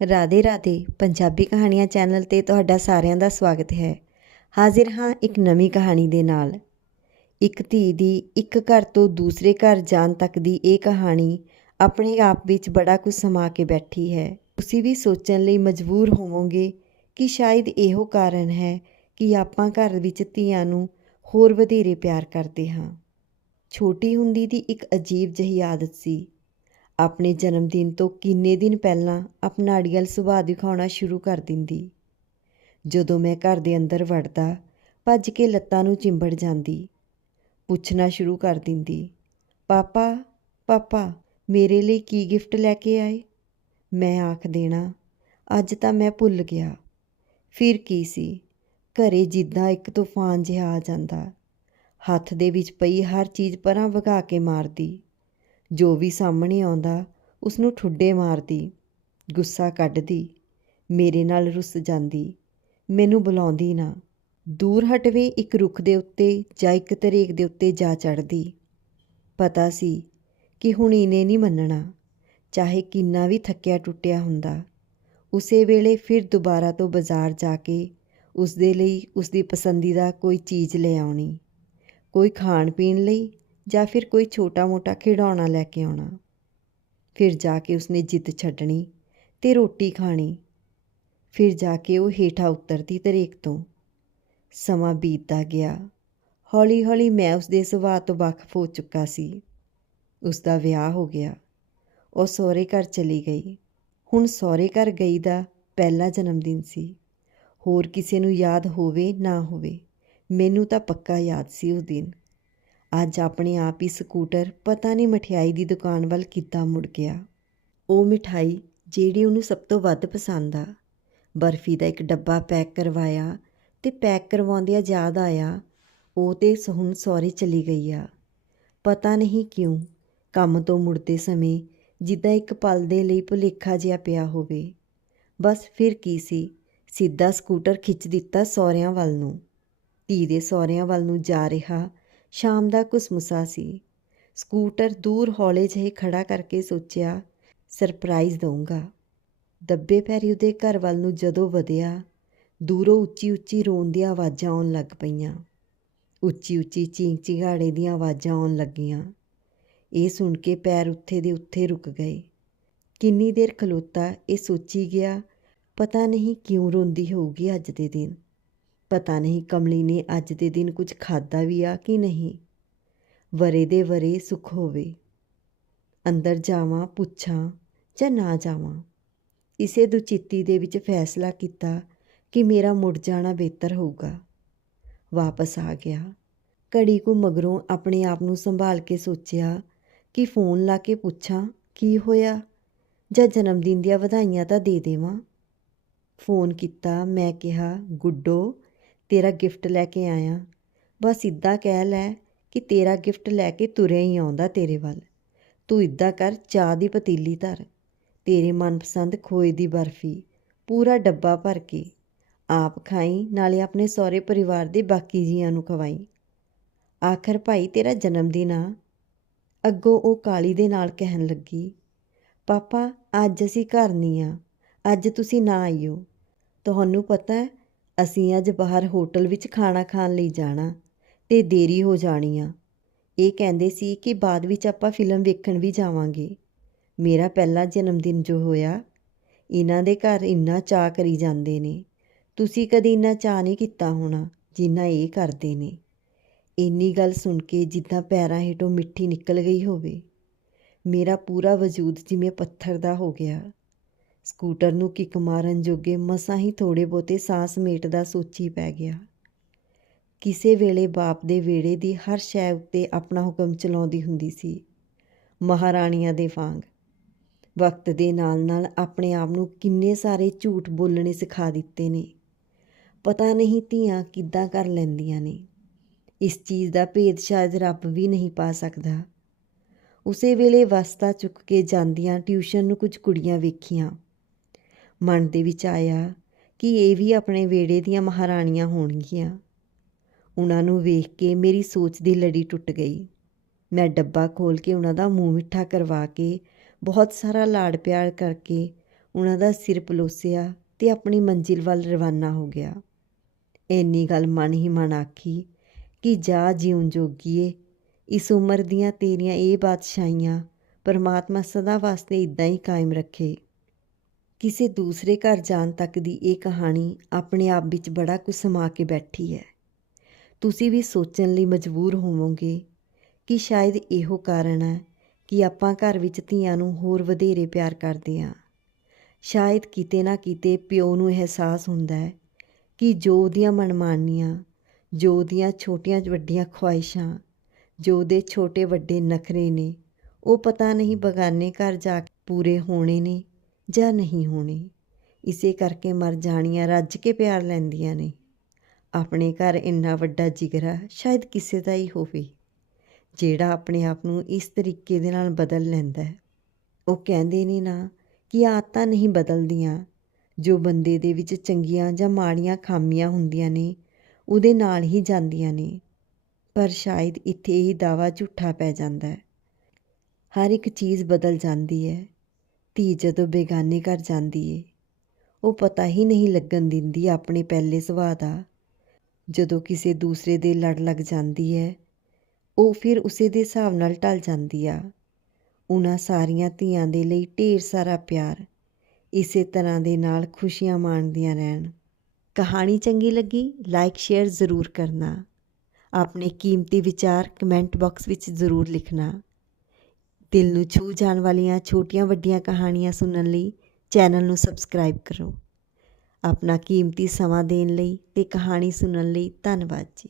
ਰਾਧੇ ਰਾਧੇ, ਪੰਜਾਬੀ ਕਹਾਣੀਆਂ ਚੈਨਲ ਤੇ ਤੁਹਾਡਾ ਸਾਰਿਆਂ ਦਾ ਸਵਾਗਤ ਹੈ। ਹਾਜ਼ਰ ਹਾਂ ਇੱਕ ਨਵੀਂ ਕਹਾਣੀ ਦੇ ਨਾਲ। ਇੱਕ ਧੀ ਦੀ ਇੱਕ ਘਰ ਤੋਂ ਦੂਸਰੇ ਘਰ ਜਾਣ ਤੱਕ ਦੀ ਇਹ ਕਹਾਣੀ ਆਪਣੇ ਆਪ ਵਿੱਚ ਬੜਾ ਕੁਝ ਸਮਾ ਕੇ ਬੈਠੀ ਹੈ। ਤੁਸੀਂ ਵੀ ਸੋਚਣ ਲਈ ਮਜਬੂਰ ਹੋਵੋਗੇ ਕਿ ਸ਼ਾਇਦ ਇਹੋ ਕਾਰਨ ਹੈ ਕਿ ਆਪਾਂ ਘਰ ਵਿੱਚ ਧੀਆਂ ਨੂੰ ਹੋਰ ਵਧੇਰੇ ਪਿਆਰ ਕਰਦੇ ਹਾਂ। ਛੋਟੀ ਹੁੰਦੀ ਦੀ ਇੱਕ ਅਜੀਬ ਜਿਹੀ ਆਦਤ ਸੀ। ਆਪਣੇ ਜਨਮ ਦਿਨ ਤੋਂ ਕਿੰਨੇ ਦਿਨ ਪਹਿਲਾਂ ਆਪਣਾ ਅੜੀਅਲ ਸੁਭਾਅ ਦਿਖਾਉਣਾ ਸ਼ੁਰੂ ਕਰ ਦਿੰਦੀ। ਜਦੋਂ ਮੈਂ ਘਰ ਦੇ ਅੰਦਰ ਵੜਦਾ, ਭੱਜ ਕੇ ਲੱਤਾਂ ਨੂੰ ਚਿੰਬੜ ਜਾਂਦੀ। ਪੁੱਛਣਾ ਸ਼ੁਰੂ ਕਰ ਦਿੰਦੀ, ਪਾਪਾ ਪਾਪਾ, ਮੇਰੇ ਲਈ ਕੀ ਗਿਫਟ ਲੈ ਕੇ ਆਏ? ਮੈਂ ਆਖ ਦੇਣਾ, ਅੱਜ ਤਾਂ ਮੈਂ ਭੁੱਲ ਗਿਆ। ਫਿਰ ਕੀ ਸੀ? ਘਰੇ ਜਿੱਦਾਂ ਇੱਕ ਤੂਫਾਨ ਜਿਹਾ ਆ ਜਾਂਦਾ। ਹੱਥ ਦੇ ਵਿੱਚ ਪਈ ਹਰ ਚੀਜ਼ ਪਰਾਂ ਵਗਾ ਕੇ ਮਾਰਦੀ। ਜੋ ਵੀ ਸਾਹਮਣੇ ਆਉਂਦਾ ਉਸ ਨੂੰ ਠੁੱਡੇ ਮਾਰਦੀ, ਗੁੱਸਾ ਕੱਢਦੀ, ਮੇਰੇ ਨਾਲ ਰੁੱਸ ਜਾਂਦੀ, ਮੈਨੂੰ ਬੁਲਾਉਂਦੀ ਨਾ। ਦੂਰ ਹਟਵੇ ਇੱਕ ਰੁੱਖ ਦੇ ਉੱਤੇ ਜਾਂ ਇੱਕ ਤਰੇਕ ਦੇ ਉੱਤੇ ਜਾ ਚੜਦੀ ਪਤਾ ਸੀ ਕਿ ਹੁਣ ਇਹਨੇ ਨਹੀਂ ਮੰਨਣਾ, ਚਾਹੇ ਕਿੰਨਾ ਵੀ ਥੱਕਿਆ ਟੁੱਟਿਆ ਹੁੰਦਾ। ਉਸੇ ਵੇਲੇ ਫਿਰ ਦੁਬਾਰਾ ਤੋਂ ਬਾਜ਼ਾਰ ਜਾ ਕੇ ਉਸ ਦੇ ਲਈ ਉਸ ਦੀ ਪਸੰਦੀਦਾ ਕੋਈ ਚੀਜ਼ ਲੈ ਆਉਣੀ, ਕੋਈ ਖਾਣ ਪੀਣ ਲਈ ਜਾਂ ਫਿਰ ਕੋਈ ਛੋਟਾ-ਮੋਟਾ ਖਿਡੌਣਾ ਲੈ ਕੇ ਆਉਣਾ। ਫਿਰ ਜਾ ਕੇ ਉਸਨੇ ਜਿੱਦ ਛੱਡਣੀ ਤੇ ਰੋਟੀ ਖਾਣੀ। ਫਿਰ ਜਾ ਕੇ ਉਹ ਹੇਠਾਂ ਉਤਰਦੀ ਤਰੇਕ ਤੋਂ। ਸਮਾਂ ਬੀਤਦਾ ਗਿਆ। ਹੌਲੀ-ਹੌਲੀ ਮੈਂ ਉਸਦੇ ਸੁਭਾਅ ਤੋਂ ਵਾਕਿਫ ਹੋ ਚੁੱਕਾ ਸੀ। ਉਸ ਦਾ ਵਿਆਹ ਹੋ ਗਿਆ। ਉਹ ਸਹੁਰੇ ਘਰ ਚਲੀ ਗਈ। ਹੁਣ ਸਹੁਰੇ ਘਰ ਗਈ ਦਾ ਪਹਿਲਾ ਜਨਮ ਦਿਨ ਸੀ। ਹੋਰ ਕਿਸੇ ਨੂੰ ਯਾਦ ਹੋਵੇ ਨਾ ਹੋਵੇ, ਮੈਨੂੰ ਤਾਂ ਪੱਕਾ ਯਾਦ ਸੀ ਉਹ ਦਿਨ। ਅੱਜ ਆਪਣੇ ਆਪ ਹੀ ਸਕੂਟਰ, ਪਤਾ ਨਹੀਂ ਮਠਿਆਈ ਦੀ ਦੁਕਾਨ ਵੱਲ ਕਿੱਦਾਂ ਮੁੜ ਗਿਆ। ਉਹ ਮਿਠਾਈ ਜਿਹੜੀ ਉਹਨੂੰ ਸਭ ਤੋਂ ਵੱਧ ਪਸੰਦ ਆ। ਬਰਫੀ ਦਾ ਇੱਕ ਡੱਬਾ ਪੈਕ ਕਰਵਾਇਆ ਤੇ ਪੈਕ ਕਰਵਾਉਂਦਿਆਂ ਯਾਦ ਆਇਆ, ਉਹ ਤੇ ਹੁਣ ਸਹੁਰੇ ਚਲੀ ਗਈ ਆ। ਪਤਾ ਨਹੀਂ ਕਿਉਂ ਕੰਮ ਤੋਂ ਮੁੜਦੇ ਸਮੇਂ ਜਿੱਦਾਂ ਇੱਕ ਪਲ ਦੇ ਲਈ ਭੁਲੇਖਾ ਜਿਹਾ ਪਿਆ ਹੋਵੇ। ਬਸ ਫਿਰ ਕੀ ਸੀ? ਸਿੱਧਾ ਸਕੂਟਰ ਖਿੱਚ ਦਿੱਤਾ ਸਹੁਰਿਆਂ ਵੱਲ ਨੂੰ। ਧੀ ਦੇ ਸਹੁਰਿਆਂ ਵੱਲ ਨੂੰ ਜਾ ਰਿਹਾ ਸ਼ਾਮ ਦਾ ਕੁਸਮੁਸਾ ਸੀ। ਸਕੂਟਰ ਦੂਰ ਹੌਲੇ ਜਿਹੇ ਖੜਾ ਕਰਕੇ ਸੋਚਿਆ, ਸਰਪ੍ਰਾਈਜ਼ ਦਊਂਗਾ। ਦੱਬੇ ਪੈਰੀ ਉਹਦੇ ਘਰ ਵੱਲ ਨੂੰ ਜਦੋਂ ਵਧਿਆ, ਦੂਰੋਂ ਉੱਚੀ ਉੱਚੀ ਰੋਣ ਦੀਆਂ ਆਵਾਜ਼ਾਂ ਆਉਣ ਲੱਗ ਪਈਆਂ। ਉੱਚੀ ਉੱਚੀ ਚੀਂਕ ਚਿਹਾੜੇ ਦੀਆਂ ਆਵਾਜ਼ਾਂ ਆਉਣ ਲੱਗੀਆਂ। ਇਹ ਸੁਣ ਕੇ ਪੈਰ ਉੱਥੇ ਦੇ ਉੱਥੇ ਰੁਕ ਗਏ। ਕਿੰਨੀ ਦੇਰ ਖਲੋਤਾ ਇਹ ਸੋਚੀ ਗਿਆ, ਪਤਾ ਨਹੀਂ ਕਿਉਂ ਰੋਂਦੀ ਹੋਊਗੀ ਅੱਜ ਦੇ ਦਿਨ। ਪਤਾ ਨਹੀਂ ਕਮਲੀ ਨੇ ਅੱਜ ਦੇ ਦਿਨ ਕੁਝ ਖਾਦਾ ਵੀ ਆ ਕਿ ਨਹੀਂ। ਵਰੇ ਦੇ ਵਰੇ ਸੁਖ ਹੋਵੇ। ਅੰਦਰ ਜਾਵਾਂ, ਪੁੱਛਾਂ ਜਾਂ ਨਾ ਜਾਵਾਂ। ਇਸੇ ਦੁਚਿੱਤੀ ਦੇ ਵਿੱਚ ਫੈਸਲਾ ਕੀਤਾ ਕਿ ਮੇਰਾ ਮੁੜ ਜਾਣਾ ਬਿਹਤਰ ਹੋਊਗਾ। ਵਾਪਸ ਆ ਗਿਆ। ਘੜੀ ਕੁ ਮਗਰੋਂ ਆਪਣੇ ਆਪ ਨੂੰ ਸੰਭਾਲ ਕੇ ਸੋਚਿਆ ਕਿ ਫੋਨ ਲਾ ਕੇ ਪੁੱਛਾਂ, ਕੀ ਹੋਇਆ? ਜਾਂ ਜਨਮ ਦਿਨ ਦੀਆਂ ਵਧਾਈਆਂ ਤਾਂ ਦੇ ਦੇਵਾਂ? ਫੋਨ ਕੀਤਾ, ਮੈਂ ਕਿਹਾ, ਗੁੱਡੋ ਤੇਰਾ ਗਿਫਟ ਲੈ ਕੇ ਆਇਆ। ਬਸ ਇੱਦਾਂ ਕਹਿ ਲੈ ਕਿ ਤੇਰਾ ਗਿਫਟ ਲੈ ਕੇ ਤੁਰਿਆ ਹੀ ਆਉਂਦਾ ਤੇਰੇ ਵੱਲ। ਤੂੰ ਇੱਦਾਂ ਕਰ, ਚਾਹ ਦੀ ਪਤੀਲੀ ਧਰ। ਤੇਰੇ ਮਨਪਸੰਦ ਖੋਏ ਦੀ ਬਰਫੀ, ਪੂਰਾ ਡੱਬਾ ਭਰ ਕੇ। ਆਪ ਖਾਈ, ਨਾਲੇ ਆਪਣੇ ਸਹੁਰੇ ਪਰਿਵਾਰ ਦੇ ਬਾਕੀ ਜੀਆਂ ਨੂੰ ਖਵਾਈ। ਆਖਰ ਭਾਈ ਤੇਰਾ ਜਨਮ ਦਿਨ ਆ। ਅੱਗੋਂ ਉਹ ਕਾਲੀ ਦੇ ਨਾਲ ਕਹਿਣ ਲੱਗੀ, ਪਾਪਾ, ਅੱਜ ਅਸੀਂ ਘਰ ਨਹੀਂ ਆ। ਅੱਜ ਤੁਸੀਂ ਨਾ ਆਇਓ। ਤੁਹਾਨੂੰ ਪਤਾ ਅਸੀਂ ਅੱਜ ਬਾਹਰ ਹੋਟਲ ਵਿੱਚ ਖਾਣਾ ਖਾਣ ਲਈ ਜਾਣਾ ਤੇ ਦੇਰੀ ਹੋ ਜਾਣੀ ਆ। ਇਹ ਕਹਿੰਦੇ ਸੀ ਕਿ ਬਾਅਦ ਵਿੱਚ ਆਪਾਂ ਫਿਲਮ ਵੇਖਣ ਵੀ ਜਾਵਾਂਗੇ। ਮੇਰਾ ਪਹਿਲਾ ਜਨਮ ਦਿਨ ਜੋ ਹੋਇਆ, ਇਹਨਾਂ ਦੇ ਘਰ ਇੰਨਾ ਚਾਹ ਕਰੀ ਜਾਂਦੇ ਨੇ। ਤੁਸੀਂ ਕਦੇ ਇੰਨਾ ਚਾਹ ਨਹੀਂ ਕੀਤਾ ਹੋਣਾ ਜਿੰਨਾ ਇਹ ਕਰਦੇ ਨੇ। ਇੰਨੀ ਗੱਲ ਸੁਣ ਕੇ ਜਿੱਦਾਂ ਪੈਰਾਂ ਹੇਠੋਂ ਮਿੱਠੀ ਨਿਕਲ ਗਈ ਹੋਵੇ। ਮੇਰਾ ਪੂਰਾ ਵਜੂਦ ਜਿਵੇਂ ਪੱਥਰ ਦਾ ਹੋ ਗਿਆ। ਸਕੂਟਰ ਨੂੰ ਕਿੱਕ ਮਾਰਨ ਜੋਗੇ ਮਸਾਂ ਹੀ ਥੋੜੇ ਬਹੁਤੇ ਸਾਹ ਮੇਟਦਾ ਸੋਚੀ ਪੈ ਗਿਆ। ਕਿਸੇ ਵੇਲੇ ਬਾਪ ਦੇ ਵੇੜੇ ਦੀ ਹਰ ਸ਼ੈ ਉੱਤੇ ਆਪਣਾ ਹੁਕਮ ਚਲਾਉਂਦੀ ਹੁੰਦੀ ਸੀ। ਮਹਾਰਾਣੀਆਂ ਦੇ ਵਾਂਗ। ਵਕਤ ਦੇ ਨਾਲ ਨਾਲ ਆਪਣੇ ਆਪ ਨੂੰ ਕਿੰਨੇ ਸਾਰੇ ਝੂਠ ਬੋਲਣੇ ਸਿਖਾ ਦਿੱਤੇ ਨੇ। ਪਤਾ ਨਹੀਂ ਧੀਆਂ ਕਿੱਦਾਂ ਕਰ ਲੈਂਦੀਆਂ ਨੇ। ਇਸ ਚੀਜ਼ ਦਾ ਭੇਦ ਸ਼ਾਇਦ ਰੱਬ ਵੀ ਨਹੀਂ ਪਾ ਸਕਦਾ। ਉਸੇ ਵੇਲੇ ਵਸਤਾ ਚੁੱਕ ਕੇ ਜਾਂਦੀਆਂ ਟਿਊਸ਼ਨ ਨੂੰ ਕੁਝ ਕੁੜੀਆਂ ਵੇਖੀਆਂ। ਮਨ ਦੇ ਵਿੱਚ ਆਇਆ ਕਿ ਇਹ ਵੀ ਆਪਣੇ ਵੇੜੇ ਦੀਆਂ ਮਹਾਰਾਣੀਆਂ ਹੋਣਗੀਆਂ। ਉਹਨਾਂ ਨੂੰ ਵੇਖ ਕੇ ਮੇਰੀ ਸੋਚ ਦੀ ਲੜੀ ਟੁੱਟ ਗਈ। ਮੈਂ ਡੱਬਾ ਖੋਲ ਕੇ ਉਹਨਾਂ ਦਾ ਮੂੰਹ ਮਿੱਠਾ ਕਰਵਾ ਕੇ ਬਹੁਤ ਸਾਰਾ ਲਾੜ ਪਿਆਰ ਕਰਕੇ ਉਹਨਾਂ ਦਾ ਸਿਰ ਪਲੋਸਿਆ ਤੇ ਆਪਣੀ ਮੰਜ਼ਿਲ ਵੱਲ ਰਵਾਨਾ ਹੋ ਗਿਆ। ਇੰਨੀ ਗੱਲ ਮਨ ਹੀ ਮਨ ਆਖੀ ਕਿ ਜਾ ਜਿਉਣ ਜੋਗੀਏ, ਇਸ ਉਮਰ ਦੀਆਂ ਤੇਰੀਆਂ ਇਹ ਬਾਦਸ਼ਾਹੀਆਂ ਪਰਮਾਤਮਾ ਸਦਾ ਵਾਸਤੇ ਇਦਾਂ ਹੀ ਕਾਇਮ ਰੱਖੇ। ਕਿਸੇ ਦੂਸਰੇ ਘਰ ਜਾਣ ਤੱਕ ਦੀ ਇਹ ਕਹਾਣੀ ਆਪਣੇ ਆਪ ਵਿੱਚ ਬੜਾ ਕੁਝ ਸਮਾ ਕੇ ਬੈਠੀ ਹੈ। ਤੁਸੀਂ ਵੀ ਸੋਚਣ ਲਈ ਮਜਬੂਰ ਹੋਵੋਗੇ ਕਿ ਸ਼ਾਇਦ ਇਹੋ ਕਾਰਨ ਹੈ ਕਿ ਆਪਾਂ ਘਰ ਵਿੱਚ ਧੀਆਂ ਨੂੰ ਹੋਰ ਵਧੇਰੇ ਪਿਆਰ ਕਰਦੇ ਹਾਂ। ਸ਼ਾਇਦ ਕਿਤੇ ਨਾ ਕਿਤੇ ਪਿਓ ਨੂੰ ਅਹਿਸਾਸ ਹੁੰਦਾ ਹੈ ਕਿ ਜੋ ਉਹਦੀਆਂ ਮਨਮਾਨੀਆਂ, ਜੋ ਉਹਦੀਆਂ ਛੋਟੀਆਂ ਵੱਡੀਆਂ ਖੁਆਇਸ਼ਾਂ, ਜੋ ਉਹਦੇ ਛੋਟੇ ਵੱਡੇ ਨਖਰੇ ਨੇ, ਉਹ ਪਤਾ ਨਹੀਂ ਬਗਾਨੇ ਘਰ ਜਾ ਕੇ ਪੂਰੇ ਹੋਣੇ ਨੇ। ਜਾਂ ਨਹੀਂ ਹੋਣੇ। ਇਸੇ ਕਰਕੇ ਮਰ ਜਾਣੀਆਂ ਰੱਜ ਕੇ ਪਿਆਰ ਲੈਂਦੀਆਂ ਨੇ। ਆਪਣੇ ਘਰ ਇੰਨਾ ਵੱਡਾ ਜਿਗਰਾ ਸ਼ਾਇਦ ਕਿਸੇ ਦਾ ਹੀ ਹੋਵੇ। ਜਿਹੜਾ ਆਪਣੇ ਆਪ ਨੂੰ ਇਸ ਤਰੀਕੇ ਦੇ ਨਾਲ ਬਦਲ ਲੈਂਦਾ ਹੈ। ਉਹ ਕਹਿੰਦੇ ਨੇ ਨਾ ਕਿ ਆਦਤਾਂ ਨਹੀਂ ਬਦਲਦੀਆਂ। ਜੋ ਬੰਦੇ ਦੇ ਵਿੱਚ ਚੰਗੀਆਂ ਜਾਂ ਮਾੜੀਆਂ ਖਾਮੀਆਂ ਹੁੰਦੀਆਂ ਨੇ, ਉਹਦੇ ਨਾਲ ਹੀ ਜਾਂਦੀਆਂ ਨੇ। ਪਰ ਸ਼ਾਇਦ ਇੱਥੇ ਹੀ ਦਾਵਾ ਝੂਠਾ ਪੈ ਜਾਂਦਾ ਹੈ। ਹਰ ਇੱਕ ਚੀਜ਼ ਬਦਲ ਜਾਂਦੀ ਹੈ। ਧੀ ਜਦੋਂ ਬੇਗਾਨੇ ਘਰ ਜਾਂਦੀ ਏ, ਉਹ ਪਤਾ ਹੀ ਨਹੀਂ ਲੱਗਣ ਦਿੰਦੀ ਆਪਣੇ ਪਹਿਲੇ ਸੁਭਾਅ ਦਾ। ਜਦੋਂ ਕਿਸੇ ਦੂਸਰੇ ਦੇ ਲੜ ਲੱਗ ਜਾਂਦੀ ਹੈ, ਉਹ ਫਿਰ ਉਸੇ ਦੇ ਹਿਸਾਬ ਨਾਲ ਢਲ ਜਾਂਦੀ ਆ। ਉਹਨਾਂ ਸਾਰੀਆਂ ਧੀਆਂ ਦੇ ਲਈ ਢੇਰ ਸਾਰਾ ਪਿਆਰ ਇਸੇ ਤਰ੍ਹਾਂ ਦੇ ਨਾਲ ਖੁਸ਼ੀਆਂ ਮਾਣਦੀਆਂ ਰਹਿਣ। ਕਹਾਣੀ ਚੰਗੀ ਲੱਗੀ ਲਾਈਕ ਸ਼ੇਅਰ ਜ਼ਰੂਰ ਕਰਨਾ। ਆਪਣੇ ਕੀਮਤੀ ਵਿਚਾਰ ਕਮੈਂਟ ਬਾਕਸ ਵਿੱਚ ਜ਼ਰੂਰ ਲਿਖਣਾ। ਦਿਲ ਨੂੰ ਛੂ ਜਾਣ ਵਾਲੀਆਂ ਛੋਟੀਆਂ ਵੱਡੀਆਂ ਕਹਾਣੀਆਂ ਸੁਣਨ ਲਈ ਚੈਨਲ ਨੂੰ ਸਬਸਕ੍ਰਾਈਬ ਕਰੋ। ਆਪਣਾ ਕੀਮਤੀ ਸਮਾਂ ਦੇਣ ਲਈ ਤੇ ਕਹਾਣੀ ਸੁਣਨ ਲਈ ਧੰਨਵਾਦ ਜੀ।